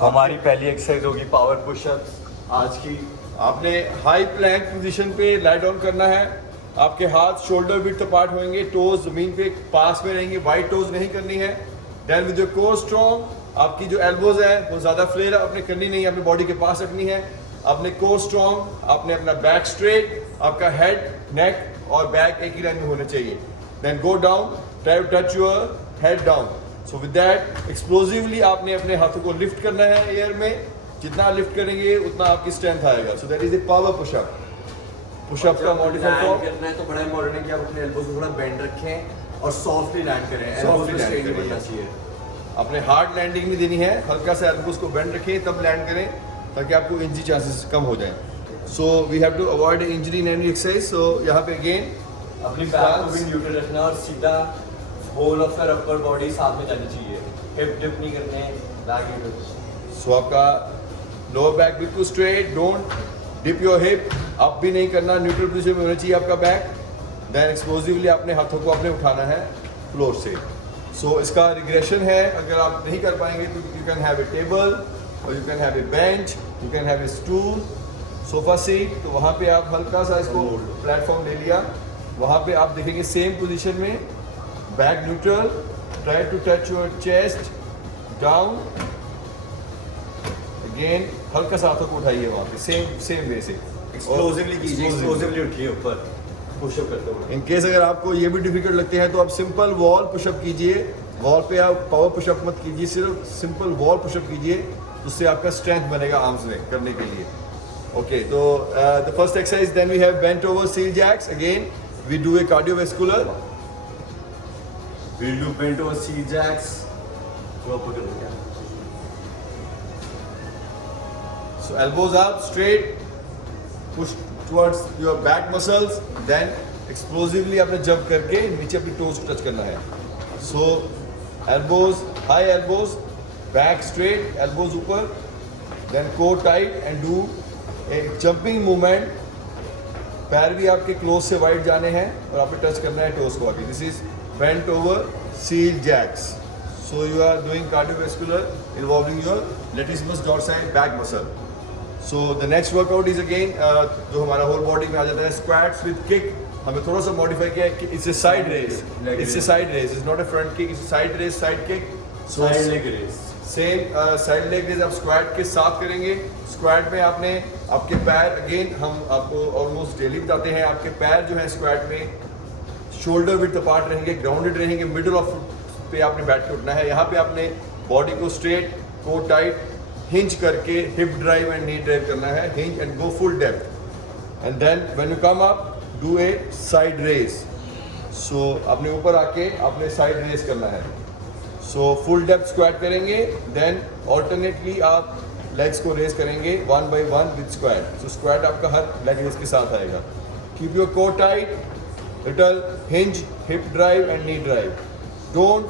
हमारी पहली एक्सरसाइज होगी पावर पुशअप्स आज की। आपने हाई प्लैंक पोजीशन पे लाई डाउन करना है। आपके हाथ शोल्डर विड्थ अपार्ट होंगे, टोज जमीन पे पास में रहेंगे, वाइड टोज नहीं करनी है। Then with your core strong, आपकी जो एल्बोज है वो ज़्यादा फ्लेयर आपने करनी नहीं है, अपनी बॉडी के पास रखनी है। अपने कोर स्ट्रॉन्ग, आपने अपना बैक स्ट्रेट, आपका हेड, नेक और बैक एक ही लाइन में होने चाहिए। Then go down, try to touch your head down. So with that explosively आपने अपने हाथों को लिफ्ट करना है एयर में। जितना लिफ्ट करेंगे उतना आपकी स्ट्रेंथ आएगा। So that is a power pushup. Pushup का मॉडिफाइड फॉर्म करना है तो बड़ा इंपॉर्टेंट है कि आप अपने एल्बोज को थोड़ा बेंड रखें और सॉफ्टली लैंड करें। Softly land करें, बनना yes. चाहिए। अपने हार्ड लैंडिंग नहीं देनी है, हल्का सा एल्बोज को बेंड रखें तब लैंड करें ताकि आपको इंजरी चांसेस कम हो जाएं। So we have to avoid injury in any exercise. So यहाँ पे अगेन अपनी बैक को भी न्यूट्रल रखना और सीधा whole of your upper body साथ में जानी चाहिए। हिप डिप नहीं करने, बैक न्यूट्रल। सो आपका लोअर बैक बिल्कुल straight, don't dip your hip, up भी नहीं करना, न्यूट्रल पोजीशन में होना चाहिए आपका बैक। देन एक्सप्लोसिवली अपने हाथों को अपने उठाना है फ्लोर से। सो इसका रिग्रेशन है, अगर आप नहीं कर पाएंगे तो you can have a table और you can have a bench, you can have a stool, sofa seat. तो वहाँ पे आप हल्का सा इसको प्लेटफॉर्म ले लिया, वहाँ पे आप देखेंगे सेम पोजीशन में back neutral, try to touch your chest down. Again हल्का सा हाथों को उठाइए वहाँ पे, सेम वे से एक्सप्लोसिवली कीजिए, एक्सप्लोसिवली उठिए ऊपर पुशअप करते हुए। इन केस अगर आपको ये भी डिफिकल्ट लगते हैं तो आप सिंपल वॉल पुशअप कीजिए। वॉल पे आप पावर पुशअप मत कीजिए, सिर्फ सिंपल वॉल पुशअप कीजिए, उससे आपका स्ट्रेंथ बनेगा आर्म्स में करने के लिए। ओके, तो the first exercise then we have bent over seal jacks. Again we do a cardiovascular, We'll do bent over sea jacks. Go up again. so elbows up straight, push towards your back muscles, then explosively आपने jump करके नीचे अपनी toes को touch करना है। so elbows, high elbows, back straight, elbows ऊपर, then core tight and do a jumping movement। पैर भी आपके क्लोज से वाइड जाने हैं और आपने टच करना है टोज को आगे। This is bent over seal jacks. So you are doing cardiovascular involving your latissimus dorsi back muscle. So the next workout is again जो हमारा whole body में आ जाता है squats with kick। हमें थोड़ा सा modify किया है, it's a side raise, it's a side raise, it's not a front kick, it's a side raise, side kick। So Side leg raise. Same side leg raise आप squat के साथ करेंगे। Squat में आपने आपके पैर, अगेन हम आपको ऑलमोस्ट डेली बताते हैं, आपके पैर जो है स्क्वाट में शोल्डर विड्थ अपार्ट रहेंगे, ग्राउंडेड रहेंगे, मिडल ऑफ पे आपने बैठ के उठना है। यहाँ पे आपने बॉडी को स्ट्रेट, कोर टाइट, हिंज करके hip drive and knee drive करना है, hinge and go full depth. And then when you come up do a side raise. So आपने ऊपर आके आपने साइड रेस करना है। सो फुल डेप्थ स्क्वाट करेंगे, देन ऑल्टरनेटली आप लेग्स को रेस करेंगे 1 by 1 with squat. So squat आपका हर लेग रेस के साथ आएगा। Keep your core tight, little hinge, hip drive and knee drive. Don't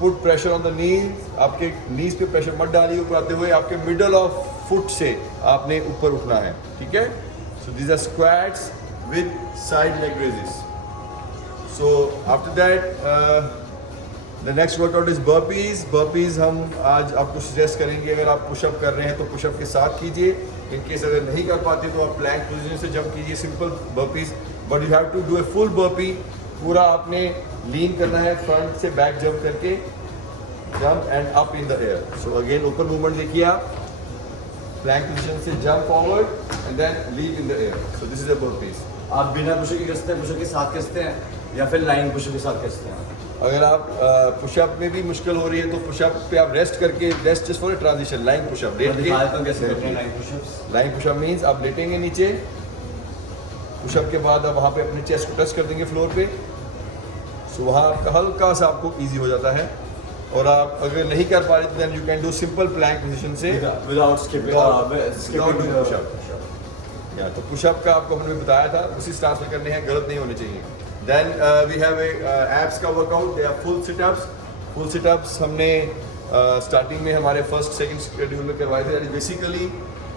put pressure on the knees. आपके knees पे pressure मत डालिए ऊपर आते हुए, आपके middle of foot से आपने ऊपर उठना है, ठीक है? So these are squats with side leg raises. So after that the next workout is burpees. Burpees हम आज आपको suggest करेंगे, अगर आप push up कर रहे हैं तो push up के साथ कीजिए। In case अगर नहीं कर पाते तो आप plank position से jump कीजिए, simple burpees। But you have to do a full burpee. पूरा आपने लीन करना है फ्रंट से बैक जंप करके, jump and up in the air. So again ऊपर मूवमेंट देखिए आप, प्लैंक पोजीशन से jump forward and then leave in the air. So this is a burpees. आप बिना पुशअप के करते हैं, पुशअप के साथ करते हैं या फिर लाइन पुशअप के साथ करते हैं? अगर आप पुशअप में भी मुश्किल हो रही है तो पुशअप पे आप रेस्ट करके, rest just for transition, line pushup लेट के। कैसे करते हैं line pushups? Line pushup means आप लेटेंगे नीचे, पुशअप के बाद आप वहाँ पे अपने चेस्ट को टच कर देंगे फ्लोर पे। सो वहाँ आपका हल्का सा आपको इजी हो जाता है। और आप अगर नहीं कर पा रहे तो then you can do simple plank position से विदाउट स्किपिंग पुशअप। या तो पुशअप का आपको हमने बताया था, उसी स्टांस में करने हैं, गलत नहीं होने चाहिए। Then we have a abs का workout, they are full situps. Full situps हमने स्टार्टिंग में हमारे फर्स्ट सेकंड शेड्यूल में करवाए थे। बेसिकली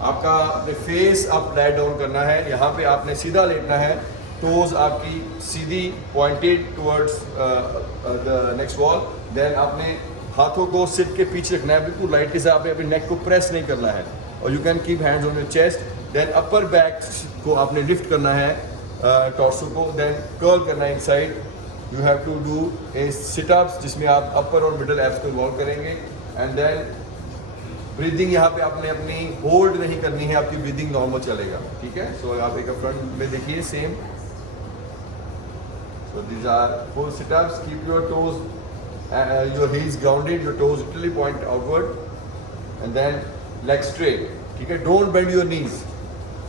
आपका अपने फेस अप लाई डाउन करना है, यहाँ पे आपने सीधा लेटना है, टोज आपकी सीधी pointed towards the next wall. Then आपने हाथों को सिर के पीछे रखना है, बिल्कुल राइट से आपने अपने नेक को प्रेस नहीं करना है। और you can keep hands on your chest. Then upper back को आपने लिफ्ट करना है, टॉर्सो को, देन कर्ल करना है inside. You have to do a situps जिसमें आप अपर और मिडल एब्स को इन्वॉल्व करेंगे। एंड देन ब्रीदिंग यहाँ पे आपने अपनी होल्ड नहीं करनी है, आपकी ब्रीदिंग नॉर्मल चलेगा, ठीक है। सो आप एक फ्रंट में देखिए same. So these are 4 situps. Keep your toes, your heels grounded, your toes literally point outward and then leg straight, ठीक है। Don't bend your knees.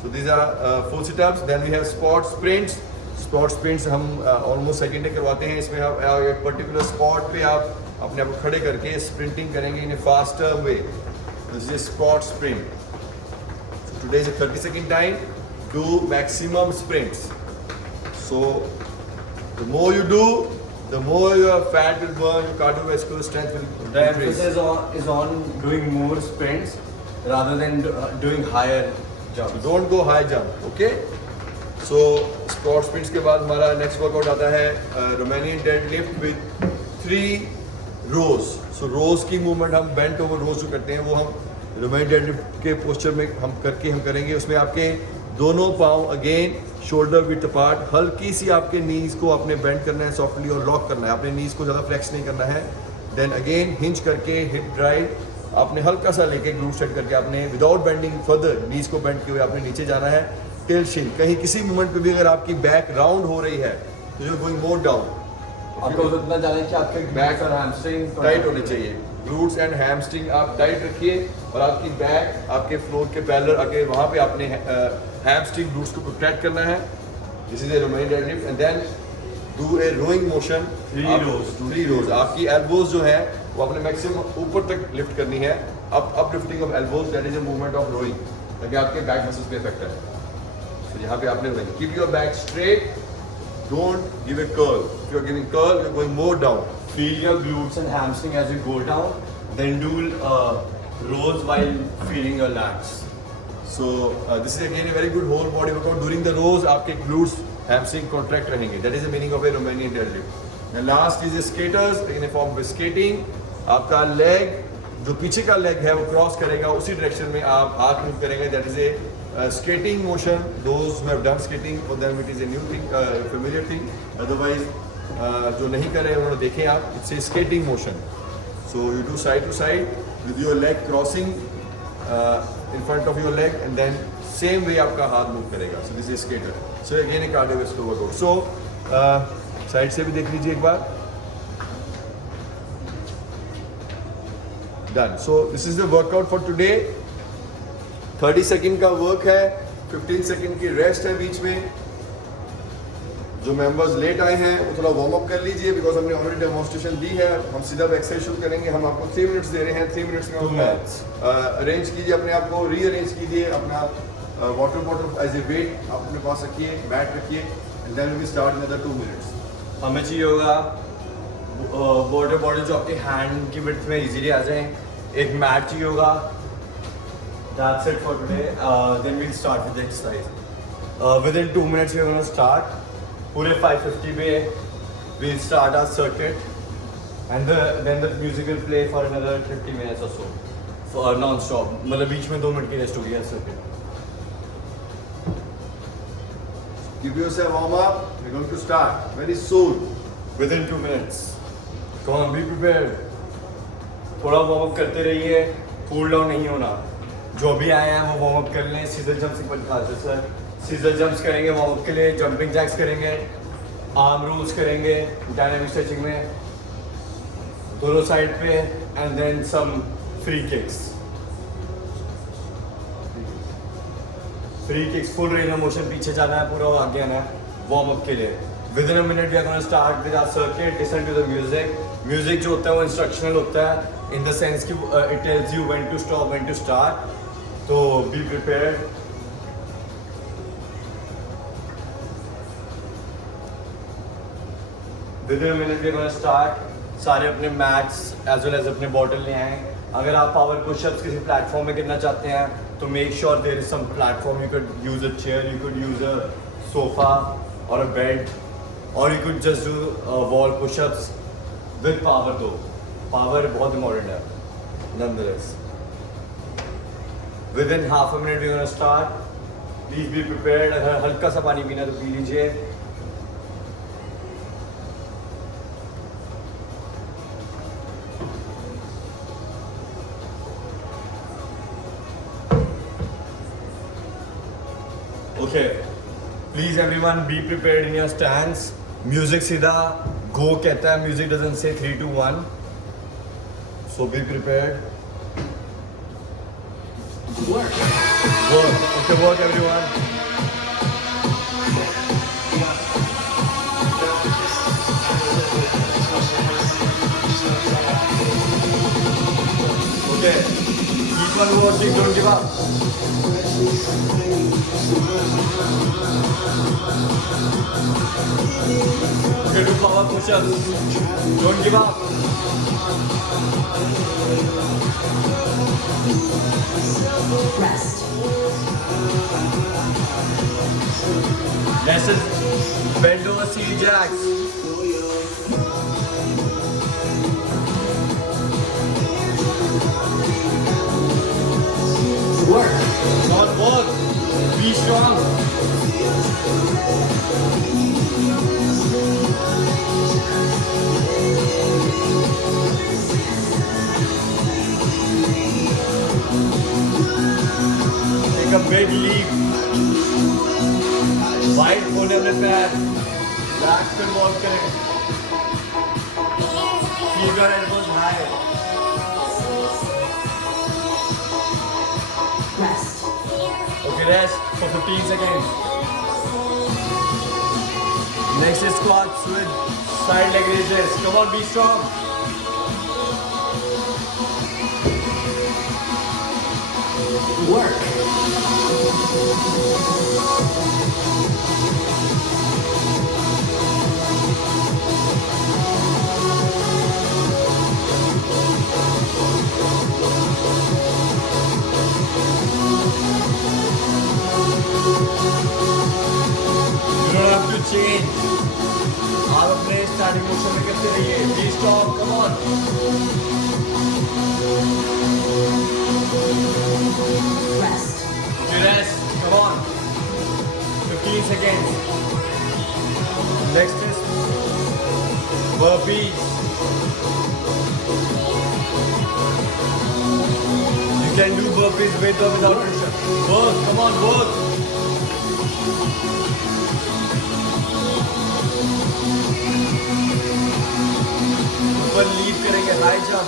So these are 4 situps. Then we have spot sprints. Spot sprints हम almost second day करवाते हैं। इसमें आप एक particular spot पे आप अपने आप को खड़े करके स्प्रिंटिंग करेंगे in a faster way. This is spot sprint. Today is 30-second time, do maximum sprints. So the more you do, the more your fat will burn, your cardiovascular strength will The increase. emphasis is on doing more sprints rather than doing higher So jumps. don't go high jump, okay? So squat sprints के बाद हमारा next workout आता है Romanian deadlift with 3 rows. So rows की movement हम bent over rows जो करते हैं वो हम Romanian deadlift के posture में हम करेंगे। उसमें आपके दोनों पाँव अगेन शोल्डर विथ अपार्ट, हल्की सी आपके नीज को आपने बेंड करना है सॉफ्टली और लॉक करना है। आपने नीज को ज़्यादा फ्लेक्स नहीं करना है। देन अगेन हिंज करके हिप ड्राइव आपने हल्का सा लेके ग्लूट सेट करके आपने विदाउट बेंडिंग फर्दर नीज को बेंड किए हुए आपने नीचे जाना है टिल शिन। कहीं किसी मोमेंट पे भी अगर आपकी बैक राउंड हो रही है तो you are going more down. आपको उतना जाना है कि आपके बैक और हैमस्ट्रिंग टाइट होने चाहिए। ग्लूट्स एंड हैमस्ट्रिंग आप टाइट रखिए और आपकी बैक आपके फ्लोर के पैरेलल आके वहाँ पे आपने हैमस्ट्रिंग ग्लूट्स को प्रोटेक्ट करना है। This is a Romanian deadlift and then do a rowing motion. 3 rows आपकी एल्बोज जो है वो आपने मैक्सिमम ऊपर तक लिफ्ट करनी है। Up lifting of elbows, that is a movement of rowing, ताकि आपके बैक मसल्स पे इफेक्ट है। तो यहाँ पे आपने rowing, keep your back straight, don't give a curl. If you are giving curl you are going more down. Feel your glutes and hamstring as you go down. Then do rows while feeling your lats. So this is again a very good whole body workout. During the rows आपके glutes hamstring contract रहेंगे. That is the meaning of a Romanian deadlift. And last is the skaters in a form of skating. आपका leg जो पीछे का leg है वो cross करेगा, उसी डायरेक्शन में आप हाथ मूव करेंगे। That is a skating motion. Those who have done skating for them it is a new thing, familiar thing. Otherwise जो नहीं कर रहे हैं उन्होंने देखे आप, it's a skating motion. So you do side to side with your leg crossing in front of your leg and then same way आपका हाथ मूव करेगा. So this is skater. So again a cardiovascular workout. So side से भी देख लीजिए एक बार. Done. So this is the workout for today. 30 second का work है, 15 सेकेंड की रेस्ट है बीच में. जो मेंबर्स लेट आए हैं वो थोड़ा वार्म अप कर लीजिए बिकॉज हमने ऑलरेडी डेमोन्स्ट्रेशन दी है. हम सीधा एक्सरसाइज शुरू करेंगे. हम आपको 3 मिनट्स दे रहे हैं. 3 मिनट्स में 2 minutes. अरेंज कीजिए अपने आप को, रीअरेंज कीजिए अपना water bottle as a weight आप अपने पास रखिए, बैट रखिए and then we start another 2 minutes. हमें चाहिए होगा वाटर बॉटल जो आपके हैंड की विड्थ में इजीली आ जाए. एक मैट चाहिए होगा. That's it for today. Then we'll start with the exercise. Within 2 minutes we're gonna start. पूरे 550 पे we'll start our circuit and then the music will play for another 50 minutes or so for non-stop. मतलब बीच में 2 minute की rest होगी हर circuit. Give yourself warm up. We're going to start very soon. Within 2 minutes. Come on, be prepared. थोड़ा warm up करते रहिए, cool down नहीं होना. जो भी आए हैं वो वार्म अप कर लें. सीजर जंप से दिखाते सर. सीजर जंप्स करेंगे वार्म अप के लिए, जंपिंग जैक्स करेंगे, आर्म रोल्स करेंगे डायनामिक स्ट्रेचिंग में दोनों साइड पे and then some free kicks. Free kicks full range of motion, पीछे जाना है पूरा, आगे आना है वार्म अप के लिए. Within a minute we are gonna start with our circuit. Listen to the music. Music जो होता है वो इंस्ट्रक्शनल होता है इन द सेंस कि it tells you when to stop, when to start. तो be prepared. Within a minute we're going to start. सारे अपने मैट्स एज वेल एज अपने बॉटल ले आए. अगर आप पावर पुशअप्स किसी प्लेटफॉर्म में करना चाहते हैं तो make sure there is some platform. You could use a chair, you could use a sofa और अ बेड, और you could just do wall pushups with power. Though power बहुत important है nonetheless. Within half a minute we're gonna start. Please be prepared. अगर हल्का सा पानी पीना तो पी लीजिए. Okay. Please everyone be prepared in your stance. Music सीधा go कहता है. Music doesn't say 3, 2, 1. So be prepared. Work. Work. Okay, work everyone. Okay. Keep on working, don't give up. Okay, do power push-ups. Don't give up. Rest. This is bend over seal jacks. Work. Not work. Be strong. Take a big leap. Wide होने अपने पैर. Relax कर walk करें. Keep your elbows high. Rest. Okay, rest for 15 seconds. Next is squats with side leg raises. Come on, be strong. Work. You don't have to change. आप अपने starting motion में करते रहिए. Be strong. Come on. Rest. Okay, rest. Come on. 15 seconds. Next is burpees. You can do burpees with or without pressure. Work. Come on, work. ऊपर leap करेंगे. High jump.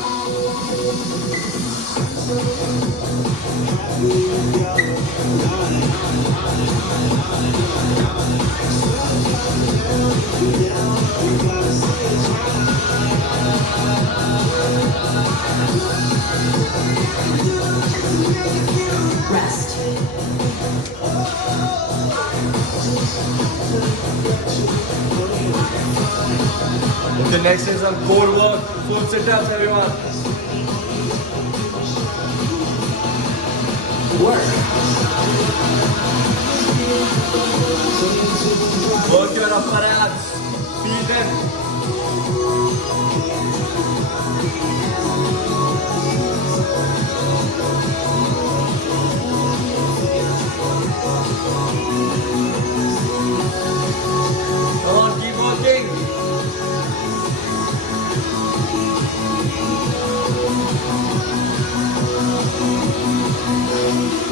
Rest. Okay, next is some core work. Full sit-ups, everyone. Work. Work your upper abs. Feel them. Come on, keep working.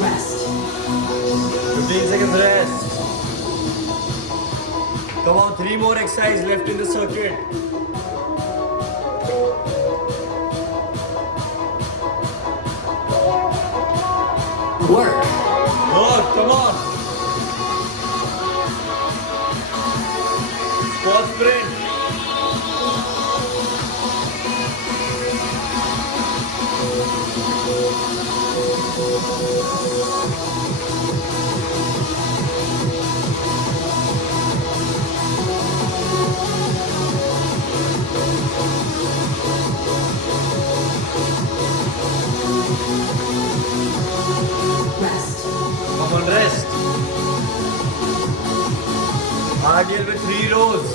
Rest. 15 seconds rest. Come on, 3 more exercises left in the circuit. Work. Work, come on. Squat sprint. Rest. Come on, rest. RDL with 3 rows.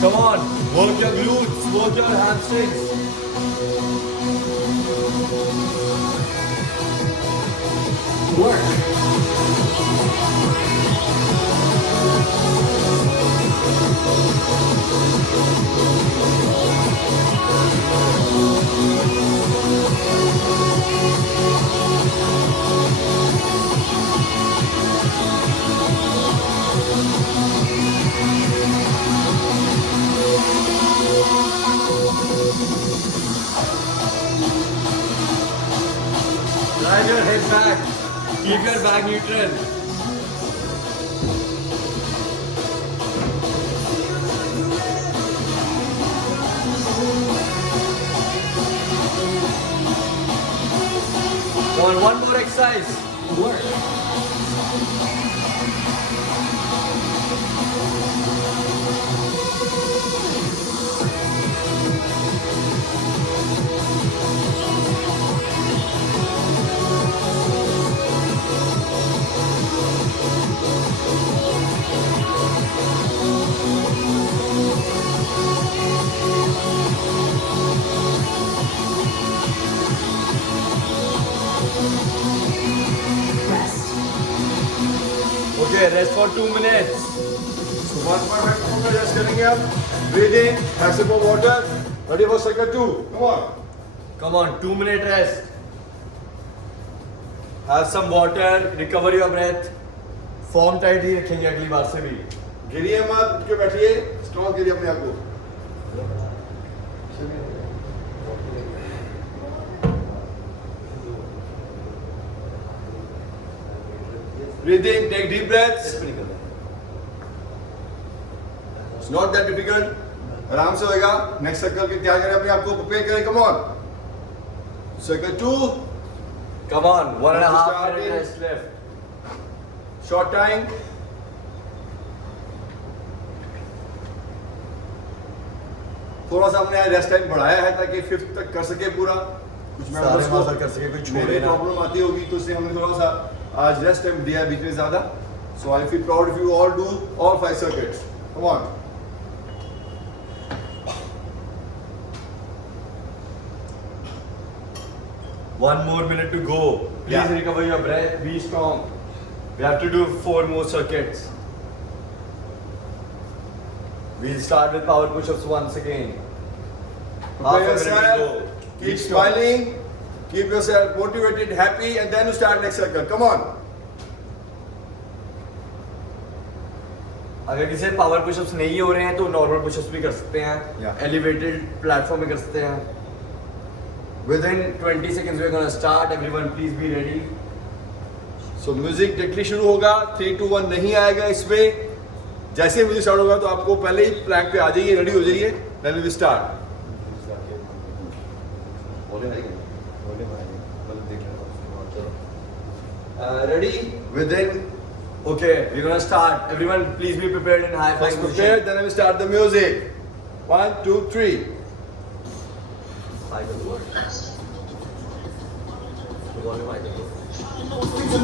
Come on, work your glutes, work your hamstrings. Work. Drive your head back. Keep your back neutral. Come on, one more exercise. Work. Rest. Okay, rest for 2 minutes. So 1.5 में rest करेंगे आप. Breathe in, have a sip of water. Ready for cycle 2. Come on. Come on, 2 minute rest. Have some water, recover your breath. Form tight ही रखेंगे अगली बार से भी. गिरिए मत, उठ के बैठिए. Strong गिरिए अपने आप को. Breathe in, take deep breaths. It's not that difficult. आराम से होएगा. Next circle की तैयार करें अपने आप को. Prepare करें. Come on. Circle 2. Come on, 1.5 Start minute in. rest left. Short time. थोड़ा सा हमने रेस्ट टाइम बढ़ाया है ताकि 5th तक कर सके पूरा. कुछ सारे members को muscle कर सके, कोई छोड़े मेरे ना. प्रॉब्लम आती होगी तो इसलिए हमने थोड़ा सा आज रेस्ट टाइम दिया है बीच में ज्यादा. So I feel proud if you all do all 5 circuits. Come on. One more minute to go. Please Yeah. recover your breath. Be strong. We have to do 4 more circuits. We'll start with power push-ups once again. Half Prepare a minute to yourself. go. Be Keep strong. smiling. Keep yourself motivated, happy, and then you start next circle. Come on. अगर किसी power pushups नहीं हो रहे हैं तो normal pushups भी कर सकते हैं. Yeah. एलिवेटेड प्लेटफॉर्म में कर सकते हैं. Within 20 seconds we're gonna start. Everyone please be ready. So music directly शुरू होगा. 3, 2, 1 नहीं आएगा इसमें. जैसे म्यूजिक स्टार्ट होगा तो आपको पहले ही प्लैंक पे आ जाइए, रेडी हो जाइए. Then we start. Ready? Within. Okay, we're gonna start. Everyone please be prepared in high First flying prepared, position. then I will start the music. 1, 2, 3. Cycle work. Volume I can go.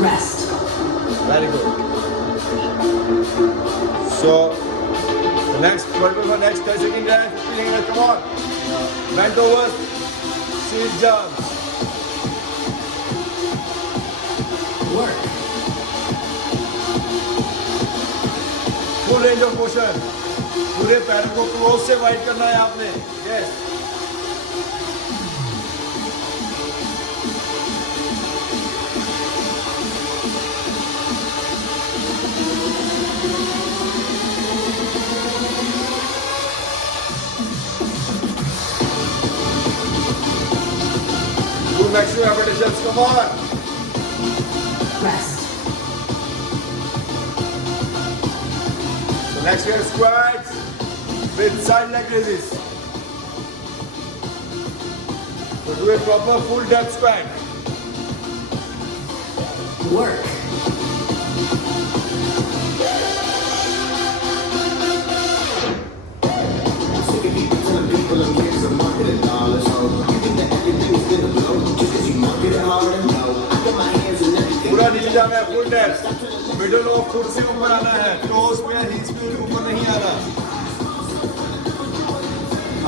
Rest. Very good. So, the next, what was the next 10 second rest? 15 seconds, come on. Bent over, sit jumps. Work. Full range of motion. पूरे पैरों को close से wide करना है आपने. Yes. Do maximum repetitions, come on. Rest. So next we have squats with side leg raises. So do a proper full depth squat. Work. Squat middle of foot से ऊपर आना है, टोस पे heels पे ऊपर नहीं आना।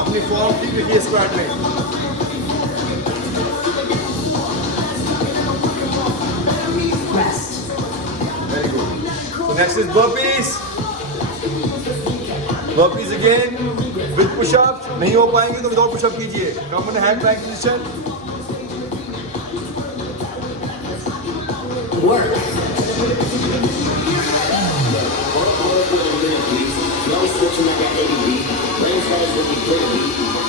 अपनी फॉर्म ठीक रखिए स्क्वाट में। Rest. Very good. So next is burpees. Burpees again with push-ups. नहीं हो पाएंगे तो विदाउट पुशअप कीजिए। Come in hand back position. Work. No switching like that ADD. Brain fast with the gravy.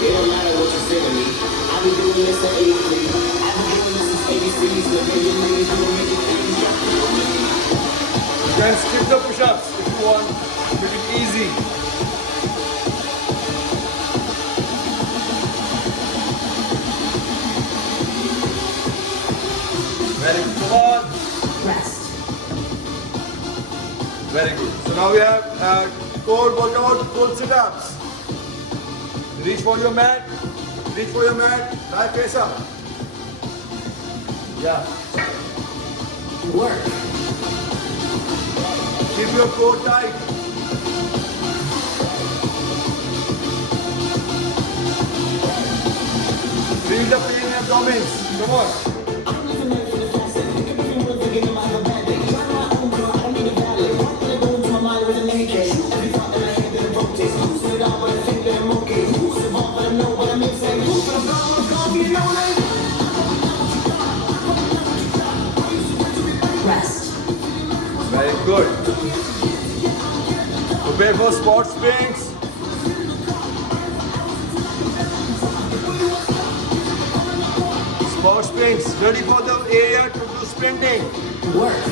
It don't matter what you say to me. I've been doing this at 83. I've been doing this since 83. So maybe you will make it easy. You can skip the push-ups if you want. Make it easy. Very good. Come on. Rest. Very good. So now we have core workout, core sit-ups. Reach for your mat. Reach for your mat. Lie face up. Yeah. Work. Keep your core tight. Feel the pain in abdomens. Come on. I'm living life in the fast lane. Think everything we're thinking about the bad day. Trying my own girl, I don't need a valet. What can I go into my mind with a naked? Every thought that I have been rotates. Losing it all, but I think that I'm okay. Who's involved, but I know what I'm insane. Who's gonna blow, what's gonna be, no name? Rest. Very good. Prepare for spot springs. Spot springs. Ready for the area to do sprinting. Work.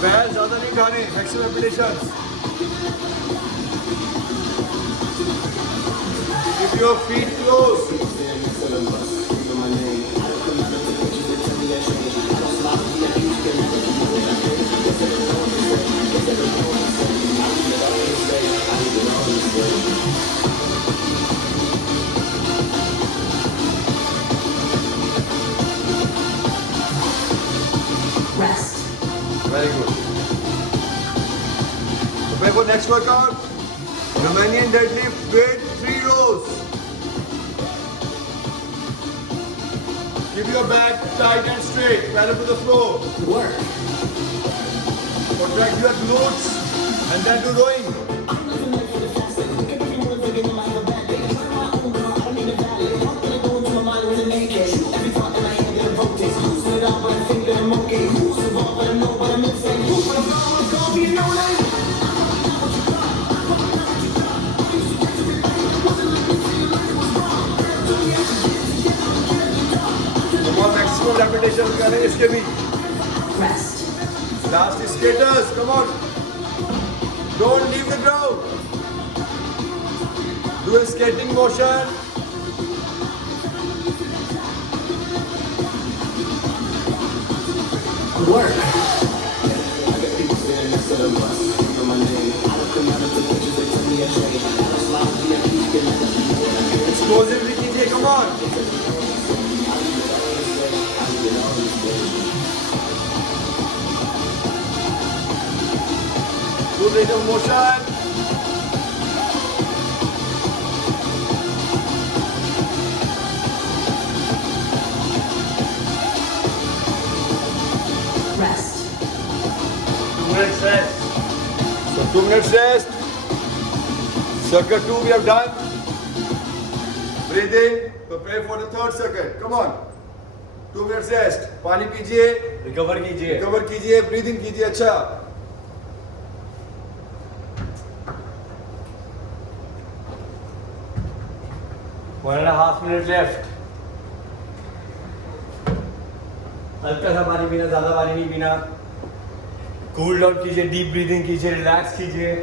पैर ज़्यादा नहीं उठाने. Maximum repetitions. Keep your feet close. Rest. Very good. Prepare for next workout. Romanian deadlift with 3 rows. Keep your back tight and straight, parallel to the floor. Work. Contract your glutes and then do rowing. I'm living life in the fast lane. Think everything we're thinking about the bad day. Trying my own girl, I don't need a valet. What can I go into my mind with a naked? Every thought that I have been rotates. Losing it all, but I think that I'm okay. Who's involved, but I know what I'm insane. Who's gonna blow, what's gonna be, no name? Come on, maximum repetition करें इसके भी. Rest. Last is skaters, come on. Don't leave the ground. Do a skating motion. Work. Explosively कीजिए, come on. Good range of motion. Rest. 2 minutes rest. So 2 minutes rest. Circuit 2 we have done. Breathe in. Prepare for the third circuit. Come on. 2 minutes rest. पानी पीजिए. Recover कीजिए. Recover कीजिए. Breathe in कीजिए. अच्छा. One and a half minute left. हल्का सा पानी पीना, ज्यादा पानी नहीं पीना. कूल डाउन कीजिए, डीप ब्रीदिंग कीजिए, रिलैक्स कीजिए.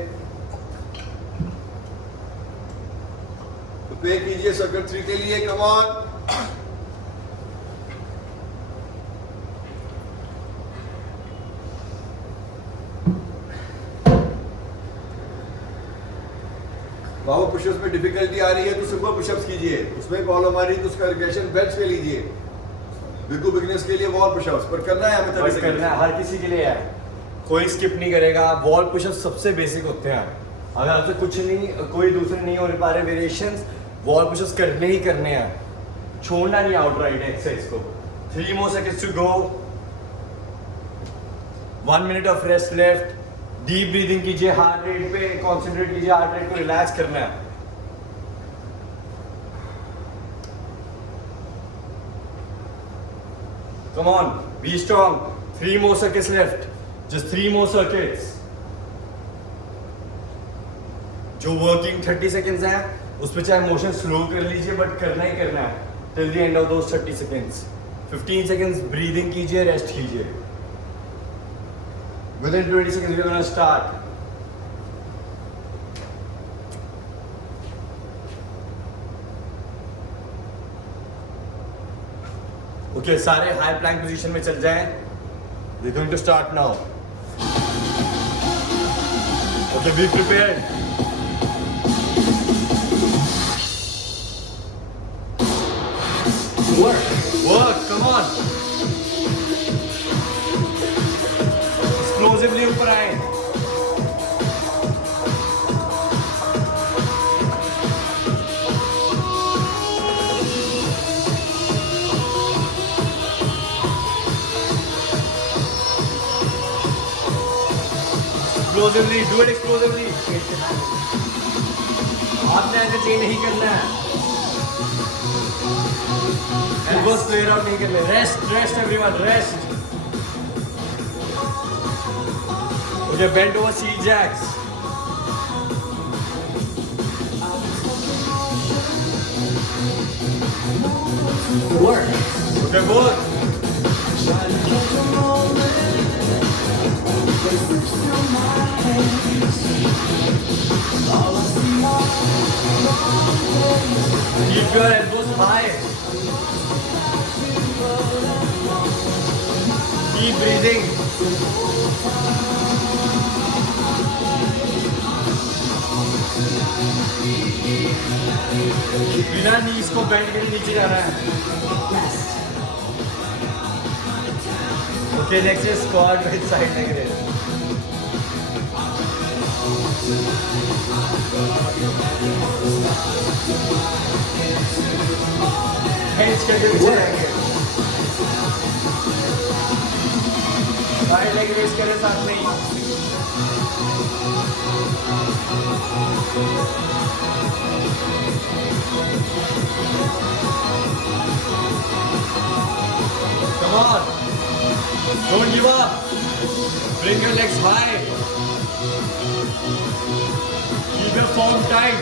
प्रिपेयर कीजिए सर्किट 3 के लिए. Come on. बाबू पुशअप्स में डिफिकल्टी आ रही है तो सिंपल पुशअप्स कीजिए. उसमें प्रॉब्लम आ रही है तो उसका रिग्रेशन बेंच पे लीजिए. बिल्कुल बिगिनर्स के लिए वॉल पुशअप्स पर करना है हमें 30 बस करना है, हर किसी के लिए है, कोई स्किप नहीं करेगा। वॉल पुशअप सबसे बेसिक होते हैं। अगर आपसे कुछ नहीं, कोई दूसरे नहीं हो पा रहे वेरिएशंस, वॉल पुशअप्स करने ही करने हैं, छोड़ना नहीं आउटराइट एक्सरसाइज को। 3 more seconds to go, 1 minute of rest left. Deep breathing कीजिए, हार्ट रेट पे कॉन्सेंट्रेट कीजिए, हार्ट रेट को रिलैक्स करना है। Come on, be strong. 3 more circuits left. Just 3 more circuits. जो वर्किंग 30 seconds है, उस पर चाहे मोशन स्लो कर लीजिए, बट करना ही करना है till the end of those 30 seconds. 15 seconds breathing कीजिए, रेस्ट कीजिए। Within 20 seconds, we're gonna start. Okay, सारे हाई प्लैंक पोजीशन में चल जाएं। We're going to start now. Okay, be prepared. Work. Work, come on. Explosively ऊपर आए। Explosively, do it explosively. आपने ऐसे चेंज नहीं करना है। Elbows clear out नहीं करने। Rest, rest everyone, rest. Okay, bend over seat jacks. Work. Okay, work. Keep your elbows high. Keep breathing. बिना नीज को बेंड के नीचे जाना है। Rest. Okay, next is squat with side leg raise. Hands करके पीछे जाएंगे। Side leg raise करें साथ में ही। Come on. Don't give up. Bring your legs high. Keep your form tight.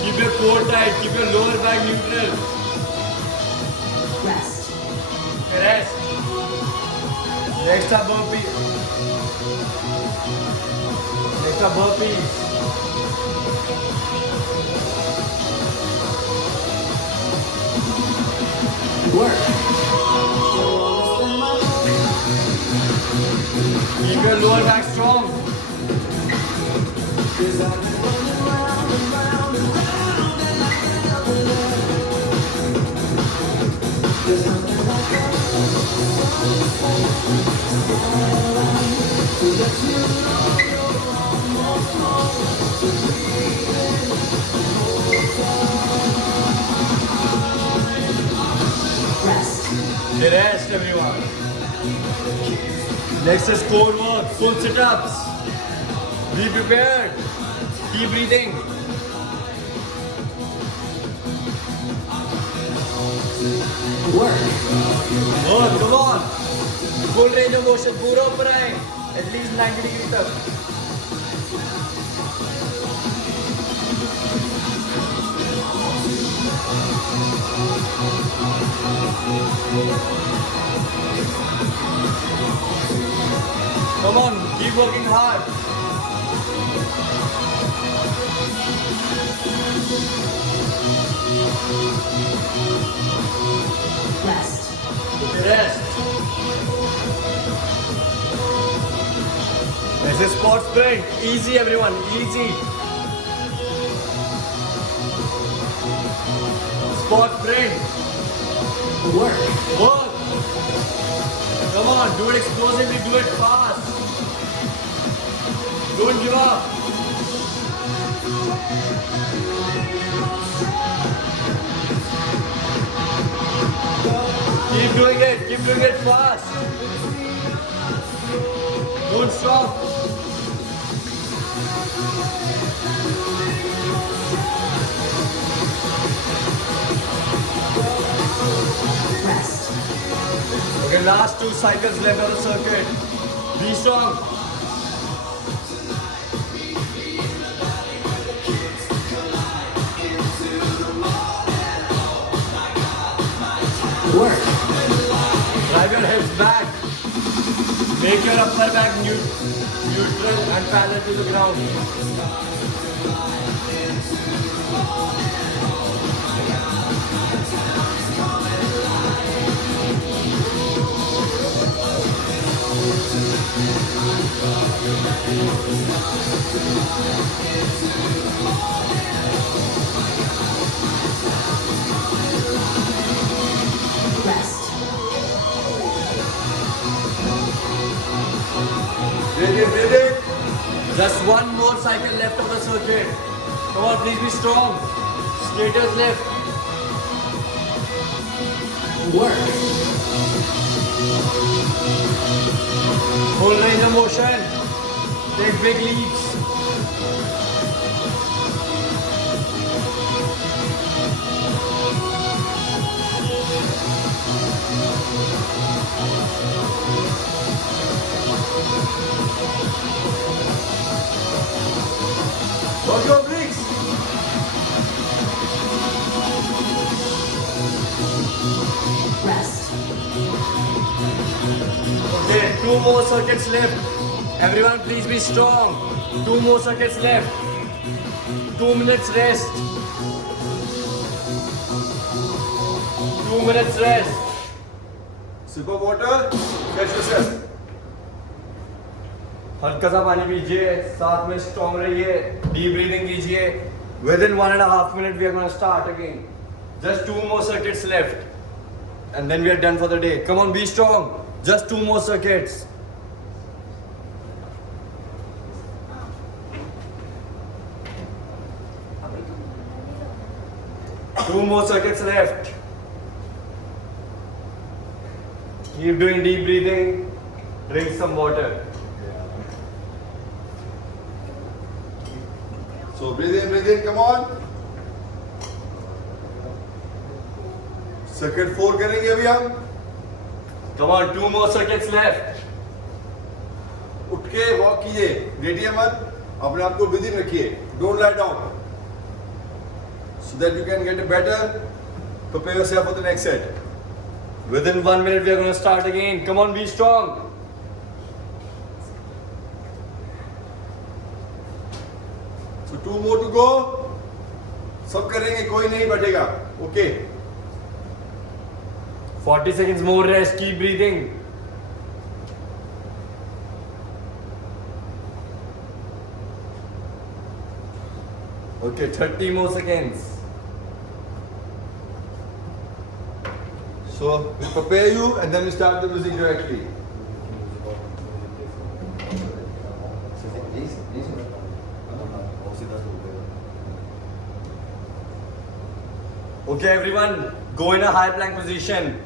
Keep your core tight. Keep your lower back neutral. Rest. Rest. Extra burpee. Extra burpees. Work. Keep your lower back strong. Rest. Rest everyone. Next is core work, full sit-ups. Be prepared. Keep breathing. Work. Work, come on. Full range of motion, पूरा ऊपर आए. At least 90 degree तक. Come on, keep working hard. Rest. Rest. This is spot sprint. Easy everyone, easy. Spot sprint. Work. Work. Come on, do it explosively, do it fast. Don't give up. Keep doing it fast. Don't stop. Rest. Okay, last 2 cycles left on the circuit. Be strong. Work. Drive your hips back. Make your upper back neutral and parallel to the ground. Rest. Breathe in. Just 1 more cycle left of the circuit. Come on, please be strong. Skaters left. Work. Full range of motion. Take big leaps. Watch your obliques. Rest. Okay, 2 more circuits left. Everyone, please be strong. 2 more circuits left. 2 minutes rest. 2 minutes rest. Sip of water. Catch yourself. हल्का सा पानी पीजिए, साथ में strong रहिए, deep breathing कीजिए. Within 1.5 minutes we are going to start again. Just 2 more circuits left. And then we are done for the day. Come on, be strong. Just 2 more circuits. 2 more circuits left. Keep doing deep breathing. Drink some water. So breathe in, come on. Circuit 4 करेंगे अभी हम. Come on, 2 more circuits left. उठ के walk कीजिए, लेटिए मत, अपने आप को बिजी रखिए. Don't lie down. So that you can get a better, prepare yourself for the next set. Within 1 minute we are going to start again. Come on, be strong. So 2 more to go. सब करेंगे, कोई नहीं बैठेगा. Okay. 40 seconds more rest. Keep breathing. Okay, 30 more seconds. So we'll prepare you and then we start the music directly. Okay, everyone, go in a high plank position.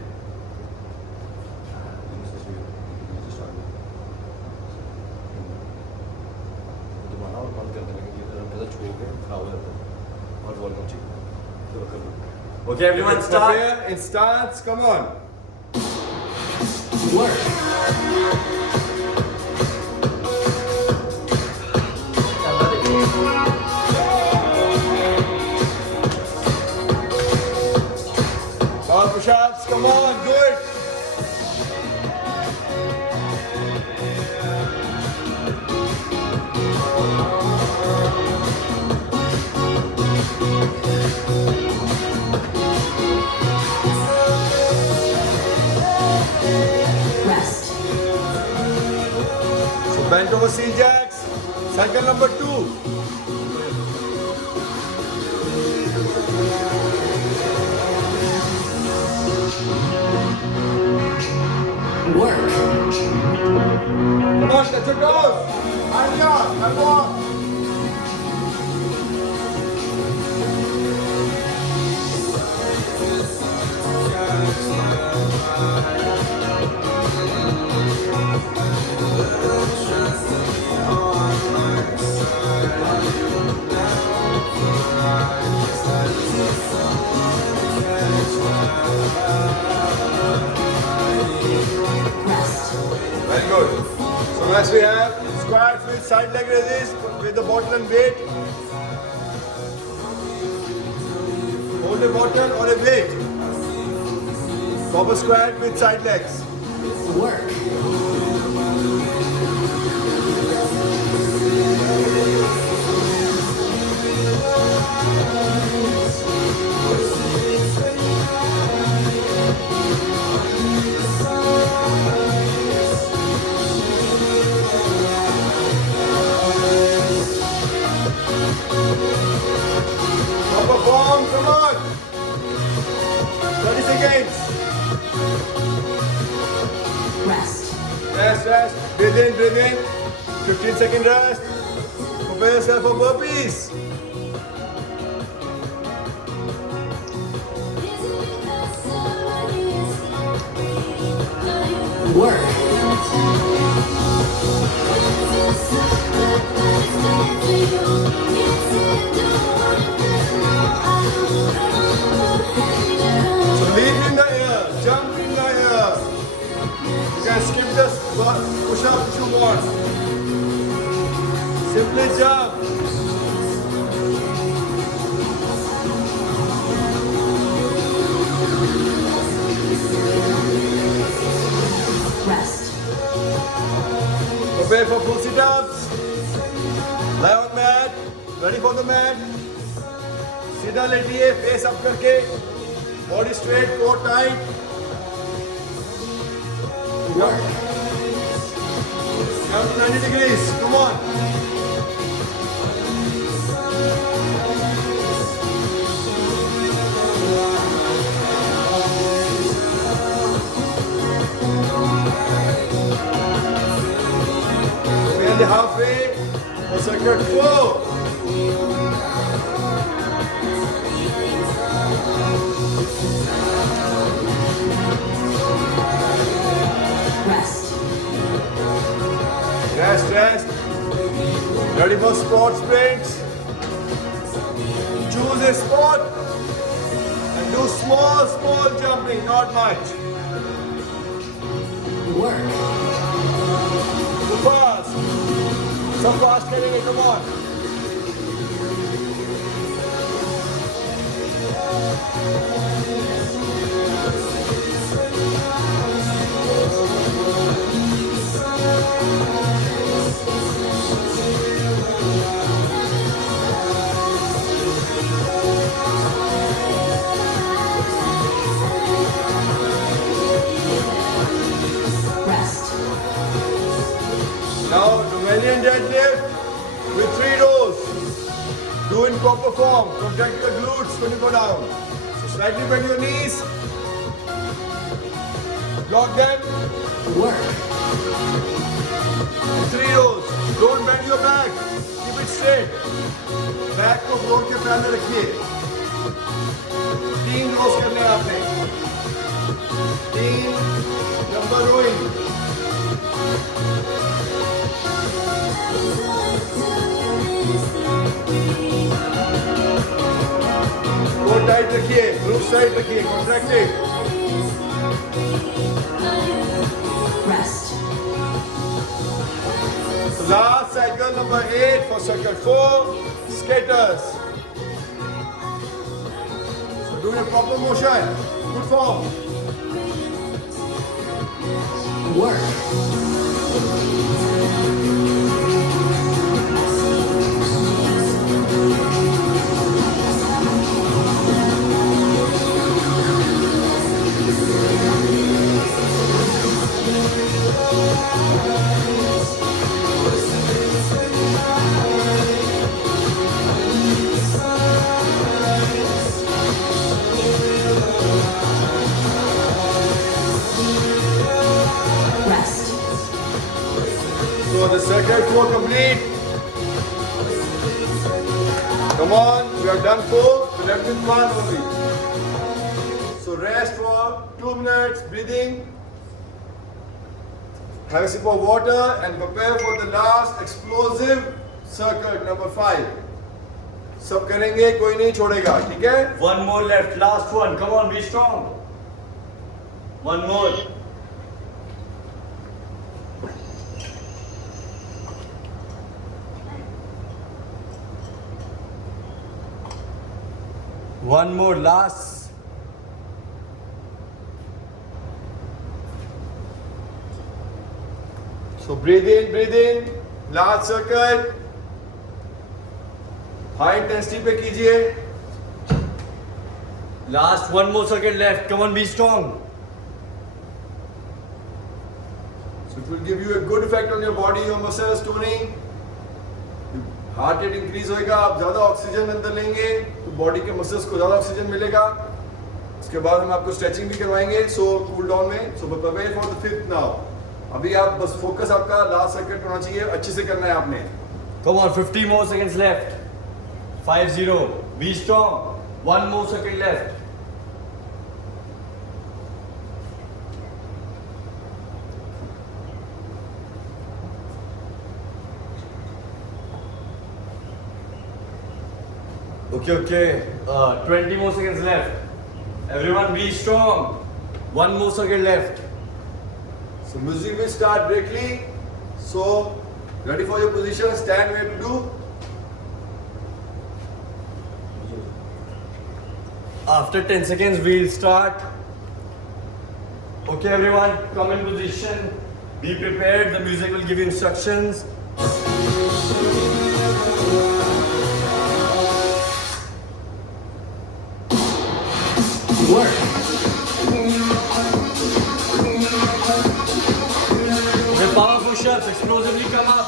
Okay, everyone, start. Prepare in stance, come on. Work. Power push-ups, come on, do it. Rest. So bent over C jacks, cycle number 2. Come on, touch your toes. And up, and walk. Rest. Very good. So next we have squats with side leg raises with the bottle and weight. Hold a bottle or a weight. Proper squat with side legs. Work. Proper form, come on. 30 seconds. Rest. Rest, rest. Breathe in, breathe in. 15-second rest. Prepare yourself for burpees. Work. So leap in the air, jump in the air. You can skip this push-up if you want. Simply jump. Rest. Prepare for full sit-ups. Lie on mat. Ready for the mat. सीधा लेटिए, face up करके, body straight, core tight. Work. Jump 90 degrees. Come on. We're in the halfway for circuit 4. Rest. Rest, rest. Ready for sport sprints. Choose a sport and do small, small jumping, not much. Work. Too fast. So fast करेंगे, come on. Rest. Now, Romanian deadlift with 3 rows. Do in proper form. Contract your glutes when you go down. So slightly bend your knees. Block them. Work. 3 rows. Don't bend your back. Keep it straight. Back को floor के पैर में रखिए. 3 rows करने हैं आपने. 3 number rowing. Core tight रखिए. Glutes tight रखिए. Contracted. Rest. So last cycle number 8 for circuit 4. Skaters. So do a proper motion. Good form. Work. Rest. Come on, we have done 4, so left with 1 only. So rest for 2 minutes, breathing. Have a sip of water and prepare for the last explosive circuit number 5. सब करेंगे, कोई नहीं छोड़ेगा, ठीक है? One more left, last one. Come on, be strong. One more. One more, last. So breathe in, last circuit. High intensity पे कीजिए. Last one more circuit left. Come on, be strong. So it will give you a good effect on your body, your muscles, toning. Heart rate increase होएगा, आप ज़्यादा oxygen अंदर लेंगे तो body के muscles को ज़्यादा ऑक्सीजन मिलेगा. उसके बाद हम आपको स्ट्रेचिंग भी करवाएंगे सो कूल डाउन में. So prepare for the 5th now. अभी आप बस फोकस आपका लास्ट सर्किट होना चाहिए, अच्छे से करना है आपने. Come on, 50 more seconds left. 5-0. Be strong. One more second left. Okay. 20 more seconds left. Everyone be strong. One more second left. So music will start directly. So ready for your position, stand where to do. After 10 seconds, we'll start. Okay, everyone, come in position. Be prepared. The music will give you instructions. Work. The power push-ups explosively come up.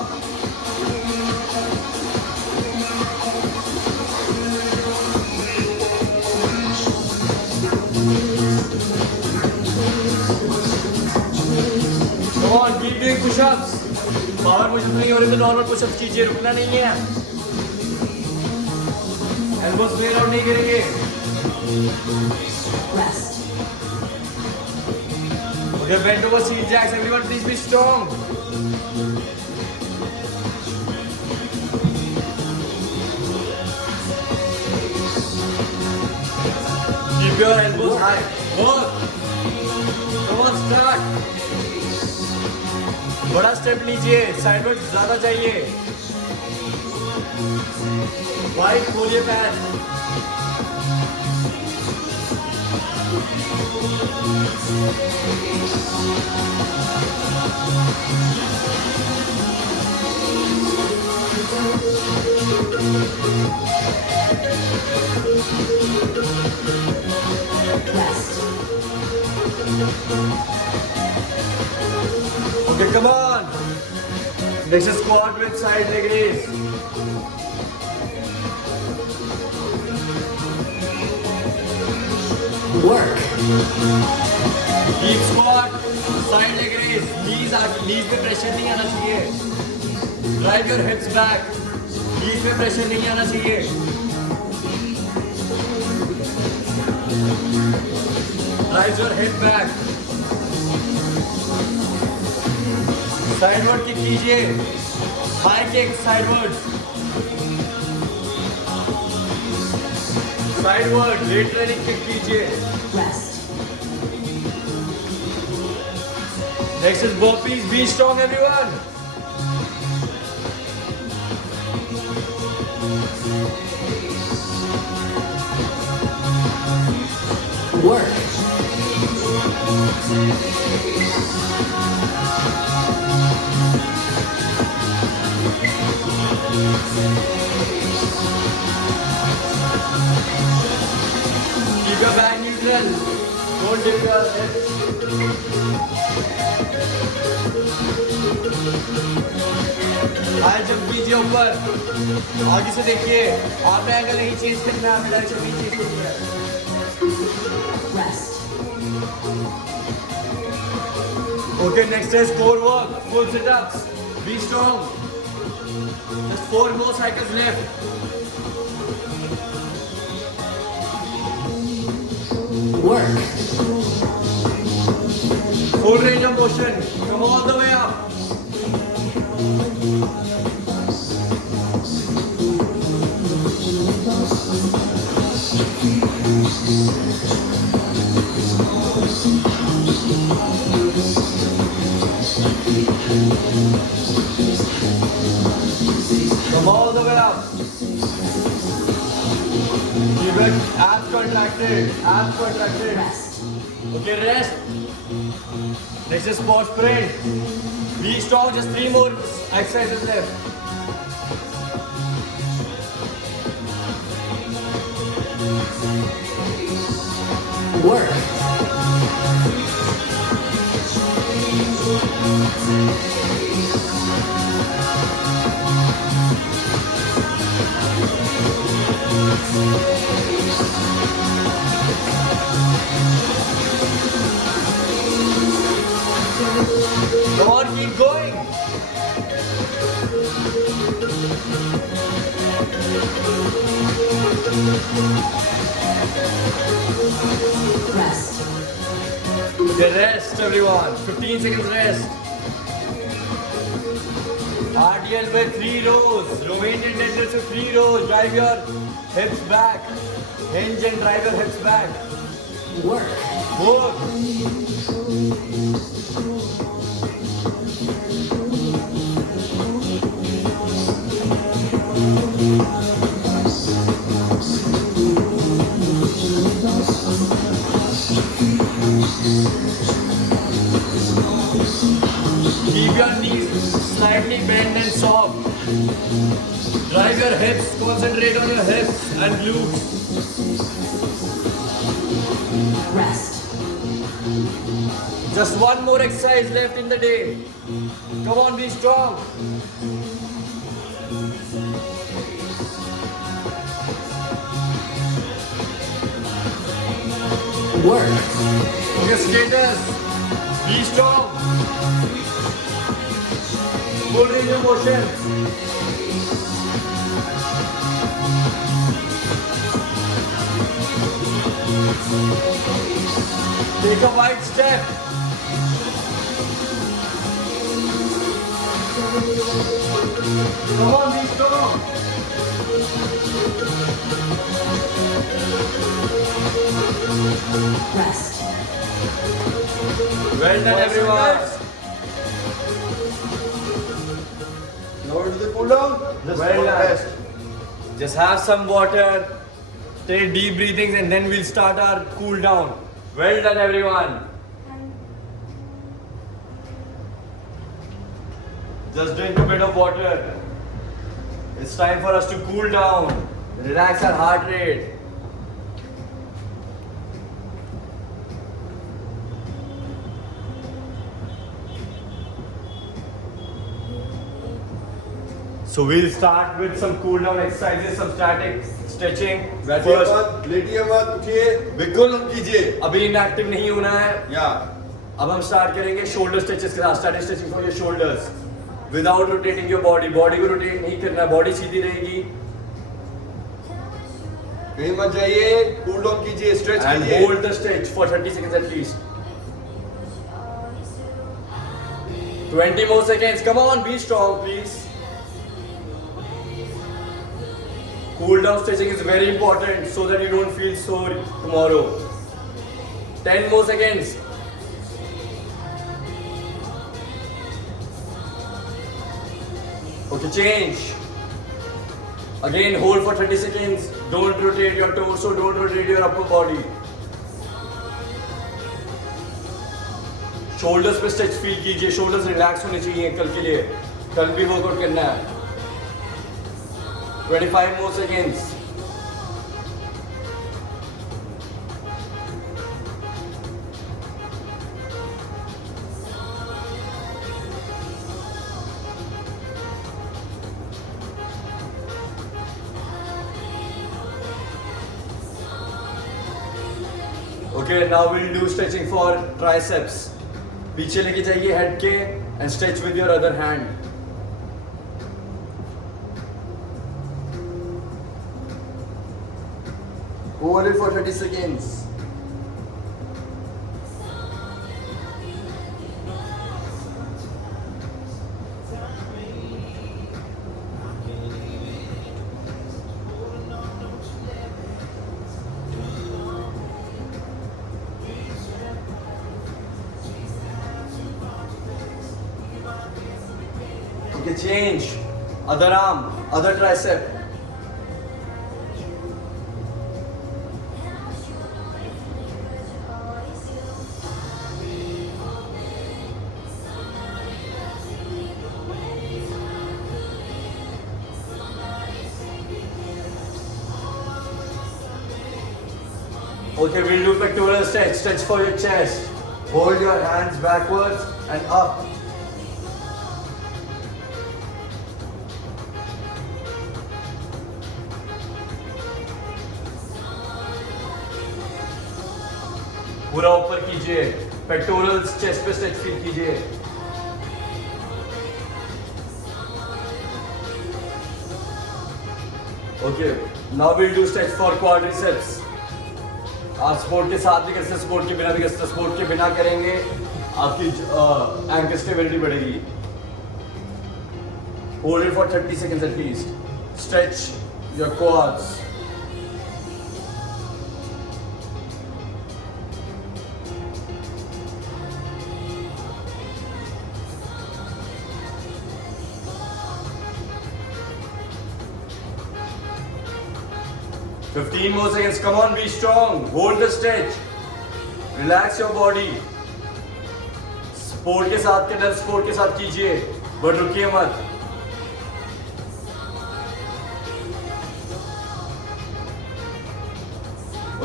Come on, keep doing push-ups. Power push-ups नहीं हो रहे तो normal push-ups कीजिए, रुकना नहीं है. Elbows straight out नहीं करेंगे. Rest. Okay, bend over seat jacks. Everyone, please be strong. Keep your elbows high. Work. Come on, start. बड़ा स्टेप लीजिए. साइडवर्ड ज्यादा चाहिए. वाइड खोलिए पैर. Rest. Okay, come on. Next is squat with side leg raise. Work. Deep squat, side leg raise. Knees पे pressure नहीं आना चाहिए. Drive your hips back. Knees पे pressure नहीं आना चाहिए. Drive your hip back. Sideward kick कीजिए. High kick sidewards. Sideward laterally kick कीजिए. Rest. Next is burpees. Be strong, everyone. Work. Keep your back neutral. Don't dip your head. High jump कीजिए ऊपर. आगे से देखिए. आपने एंगल नहीं change करना है. आपने डायरेक्शन नहीं चेंज करनी है. Rest. Okay, next is core work. Full sit-ups. Be strong. Just 4 more cycles left. Work. Full range of motion. Come all the way up. Come all the way up. Keep it abs contracted. Abs contracted. Rest. Okay, rest. Next is spot sprint. Be strong, just 3 more exercises left. Work. Come on, keep going. Rest. Okay, rest everyone. 15 seconds rest. RDL with 3 rows. Romanian deadlifts with 3 rows. Drive your hips back. Hinge and drive your hips back. Work. Move. Keep your knees slightly bent and soft. Drive your hips, concentrate on your hips and glutes. Rest. Just one more exercise left in the day. Come on, be strong. Work. Okay, skaters, be strong. Full range of motion. Take a wide step. Come on, be strong. Rest. Well done, everyone. Now into the cool down. Just Well for done. rest. Just have some water, take deep breathings, and then we'll start our cool down. Well done, everyone. Just drink a bit of water. It's time for us to cool down, relax our heart rate. So we'll start with some cool down exercises, some static stretching. बैठिए First, मत, लेटिए मत, उठिए, बिल्कुल मत कीजिए। अभी inactive नहीं होना है। या अब हम स्टार्ट करेंगे शोल्डर स्ट्रेचेस के साथ। Static stretching for your shoulders without rotating your body. Body को रोटेट नहीं करना, बॉडी सीधी रहेगी। कहीं मत जाइए, कूल डाउन कीजिए, स्ट्रेच एंड कीजिए। Hold the stretch for 30 seconds at least. 20 more seconds. Come on, be strong, please. Cool down stretching is very important so that you don't feel sore tomorrow. 10 more seconds. Okay, change. Again, hold for 30 seconds. Don't rotate your torso, don't rotate your upper body. Shoulders पे stretch feel कीजिए, shoulders relax होने चाहिए कल के लिए। कल भी workout करना है। 25 more seconds. Okay, now we'll do stretching for triceps. पीछे लेके जाइए हेड के and stretch with your other hand. Hold it for 30 seconds. change. Other arm, other tricep. Okay, we'll do pectoral stretch. Stretch for your chest. Hold your hands backwards and up. पूरा ऊपर कीजिए. Pectorals chest पे stretch feel कीजिए. Okay, now we'll do stretch for quadriceps. आप sport के साथ भी कर सकते, स्पोर्ट के बिना भी कर सकते. स्पोर्ट के बिना करेंगे आपकी एंकल स्टेबिलिटी बढ़ेगी. Hold it for 30 seconds at least. Stretch your quads. Fifteen more seconds. Come on, be strong. Hold the stretch. Relax your body. Sport के साथ के अंदर स्पोर्ट के साथ कीजिए, बट रुकिए मत.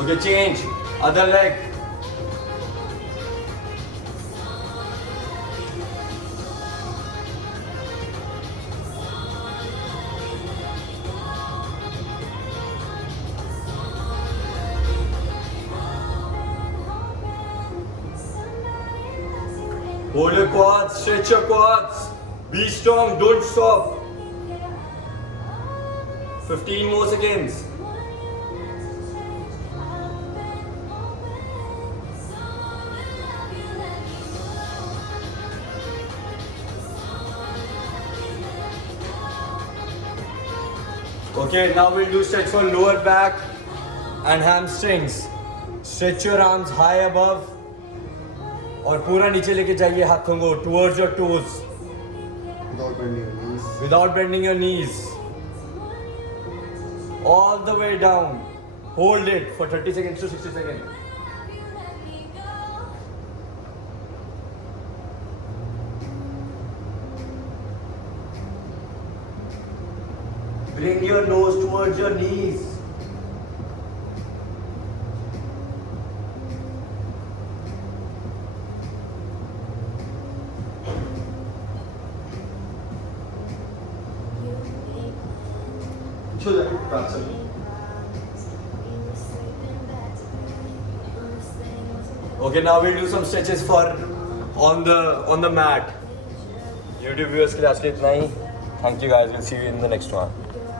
Okay, change. Other leg. Hold your quads, stretch your quads. Be strong, don't stop. 15 more seconds. Okay, now we'll do stretch for lower back and hamstrings. Stretch your arms high above. और पूरा नीचे लेके जाइए हाथों को towards your toes. Without bending your knees. Without bending your knees. All the way down. Hold it for 30 seconds to 60 seconds. Bring your nose towards your knees. That's it. Okay, now we'll do some stretches for on the mat. YouTube viewers के लिए आज के लिए इतना ही. Thank you guys. We'll see you in the next one.